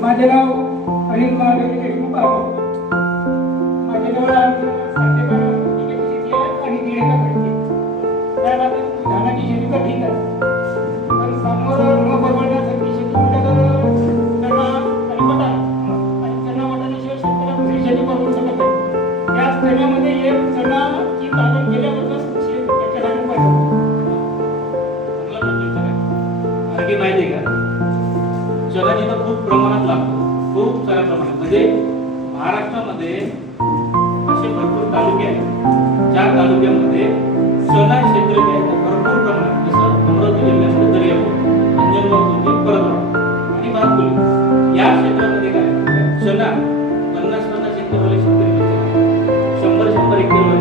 माझे नाव अनिल महादेव देशमुख आहे माझे जवळ बारा आणि दीड धानाची शेती तर ठीक आहे. पण समोर न शेती म्हटलं तर चणा आणि आणि चणा दुसरी शेती परवडू शकत नाही. त्या चण्यामध्ये एक चणाची लागण केल्याबद्दल चणा इथं खूप प्रमाणात लागतो. खूप साऱ्या प्रमाणात. म्हणजे महाराष्ट्रामध्ये असे भरपूर तालुके आहेत. ज्या तालुक्यामध्ये चणा क्षेत्र जे आहे भरपूर प्रमाणात जसं अमरावती जिल्ह्यामध्ये दर्यापूर अंजनगाव खुर्द आणि भातकुली या क्षेत्रामध्ये काय आहे? चणा पन्नास पन्नास एकरवाले शेतकरी शंभर शंभर एकरवाले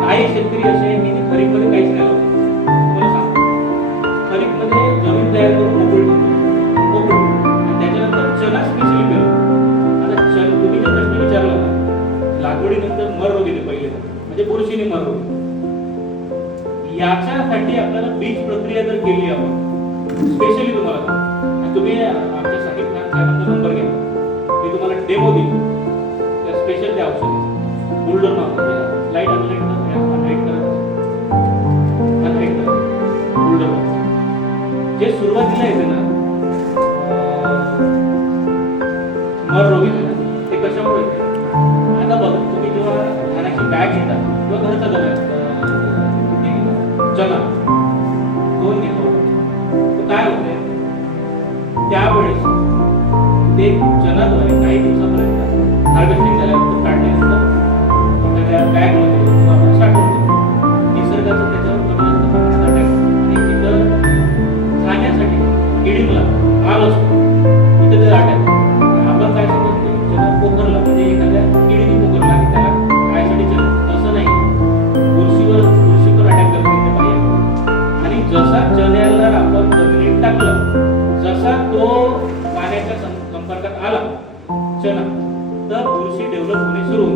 काही शेतकरी असे की ते खरीपमध्ये काहीच नाही लावते. खरीपमध्ये जमीन तयार करून मोकळी कृषीने बुरशीने याच्यासाठी आपल्याला बीज प्रक्रिया जर केली आपण. स्पेशली तुम्हाला. तुम्ही आमच्या साहिब खान साहेबांचा नंबर घ्या. मी तुम्हाला डेमो देईल त्या स्पेशल त्या औषधाचे. बुलडर नाव लाइट अनलाईट अनलाईट करत अनलाईट करत बुलडर जे सुरुवातीला येते ना मर रोगी ते कशामुळे आता बघतो बॅग घेता? किंवा घरचा गहू चला. दोन घेतो. काय होते त्यावेळेस ते जनाद्वारे काही दिवसापर्यंत. हार्वेस्टिंग झाल्यानंतर काढल्यानंतर एखाद्या बॅगमध्ये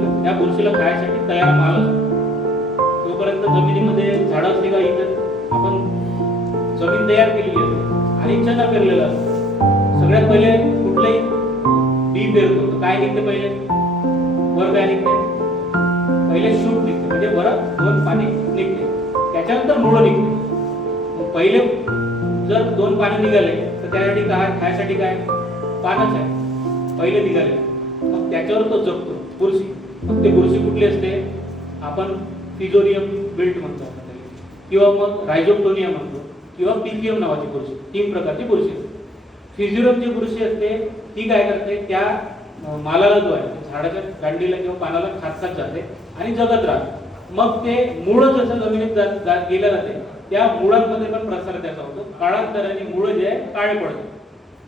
त्या बुरशीला खायसाठी तयार माल असतो. तोपर्यंत जमिनीमध्ये झाडं असते का इथं? आपण जमीन तयार केलेली असते. आणि चणा पेरलेला असतो. सगळ्यात पहिले कुठलंही बी पेरतो. तर काय निघते पहिले? वर काय निघते? पहिले शूट निघते. म्हणजे वर दोन पाणी निघते. त्याच्यानंतर मुळं निघते. पहिले जर दोन पाणी निघाले तर त्यासाठी काय? खायसाठी काय? पानच आहे. पहिले निघाले. मग त्याच्यावर तो जगतो. बुरशी. मग ते बुरशी कुठली असते? आपण फिजोरियम बिल्ट म्हणतो आपण किंवा मग रायझोप्टोनिया म्हणतो किंवा पिथियम नावाची बुरशी तीन प्रकारची बुरशी असते. फिजिओरम जी बुरशी असते ती काय करते? त्या मालाला जो आहे झाडाच्या गांडीला किंवा पानाला खात जाते आणि जगत राहते. मग ते मूळ जसं जमिनीत जात जा- गेलं जाते त्या मुळांमध्ये पण प्रसार त्याचा होतो. काळांतराने मुळं जे आहे काळे पडते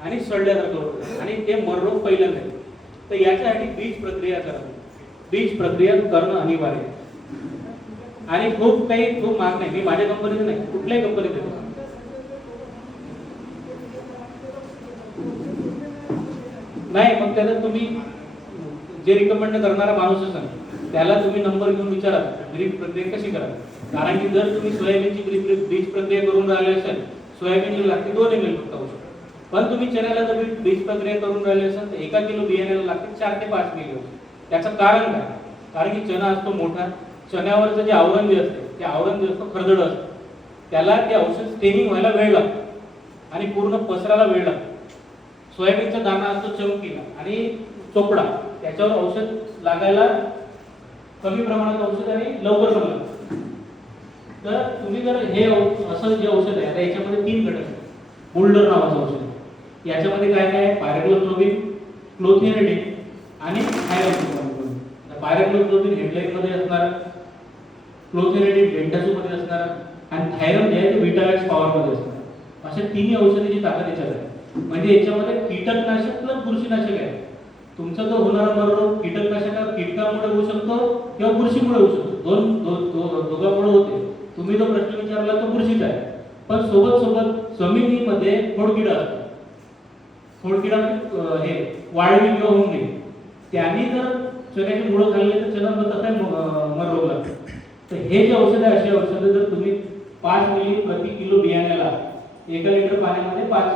आणि सडल्यासारखं होतं. आणि ते मररोग पहिल्यांदा नाही. तर याच्यासाठी बीज प्रक्रिया करावी बीज प्रक्रिया करणं अनिवार्य आहे. आणि खूप काही खूप महाग नाही. मी माझ्या कंपनीचं नाही कुठल्याही कंपनीत देतो नाही मग त्याला तुम्ही जे रिकमेंड करणारा माणूस असाल त्याला तुम्ही नंबर घेऊन विचारा. ब्रीज प्रक्रिया कशी करा? कारण की जर तुम्ही सोयाबीनची ब्रीज ब्रीज प्रक्रिया करून राहिले असेल सोयाबीनला लागते दोन एम एल फक्त औषध पण तुम्ही चण्याला जर बीज प्रक्रिया करून राहिले असाल तर एका किलो बियाण्याला लागते चार ते पाच मिली औषध त्याचं कारण काय? कारण की चणा असतो मोठा. चण्यावरचं जे आवरण जे असते ते आवरण जे असतं खरदड असतं. त्याला ते औषध स्टेनिंग व्हायला वेळ लागतो. आणि पूर्ण पसरायला वेळ लागतो. सोयाबीनचा दाणा असतो चमकीला. आणि चोपडा. त्याच्यावर औषध लागायला कमी प्रमाणात औषध आणि लवकर पण लागतं तर तुम्ही जर हे असं जे औषध आहे आता याच्यामध्ये तीन घटक आहेत. बुल्डर नावाचं औषध आहे. याच्यामध्ये काय काय पायरेक्लोस्ट्रोबिन क्लोथिएनिडिन आणि थायरॉक्सिन पायरेक्लोस्ट्रोबिन हेडलाईन मध्ये असणार क्लोथिएनिडिन डेंटासू मध्ये असणार आणि थायरम जे आहे ते विटावेक्स पॉवर मध्ये असणार. अशा तिन्ही औषधाची ताकद याच्यात आहे. म्हणजे याच्यामध्ये कीटकनाशक प्लस बुरशीनाशक आहे. तुमचा जो होणारा मरोग कीटकनाशक कीटकामुळे होऊ शकतो किंवा बुरशीमुळे होऊ शकतो. दोन दो- दो- दोघांमुळे होते. तुम्ही जो प्रश्न विचारला तो बुरशीचा आहे. पण सोबत सोबत जमिनीमध्ये खोडकिडा असतो. खोडकिडा हे वाळवी किंवा हुंगे त्यांनी जर चण्याची मुळं खाल्ली तर चणा तसाही मर रोग लागतो तर हे जे औषध आहे अशी औषधं जर तुम्ही पाच मिली प्रति किलो बियाण्याला एका लिटर पाण्यामध्ये पाच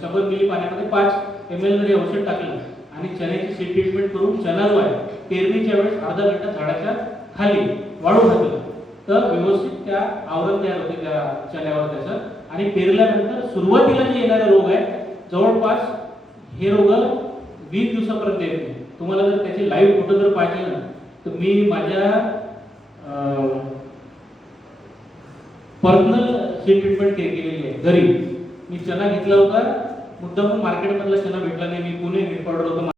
शंभर मिली पाण्यामध्ये पाच एम एल जरी औषध टाकलं आणि चण्याची सीड ट्रीटमेंट करून चणा जो आहे पेरणीच्या वेळेस अर्धा घंटा झाडाच्या खाली वाळू घातलं. तर व्यवस्थित त्या आवरण तयार होते त्या चण्यावर त्याचं. आणि पेरल्यानंतर सुरुवातीला जे येणारे रोग आहे जवळपास हे रोग वीस दिवसापर्यंत येत नाही. तुम्हाला जर त्याची लाईव्ह फोटो जर पाहिजे ना तर मी माझ्या पर्सनल ही ट्रीटमेंट केलेली आहे घरी. मी चना घेतला होता मुद्दाम मार्केटमधला चना भेटला नाही मी पुणे हेडक्वार्टर होतो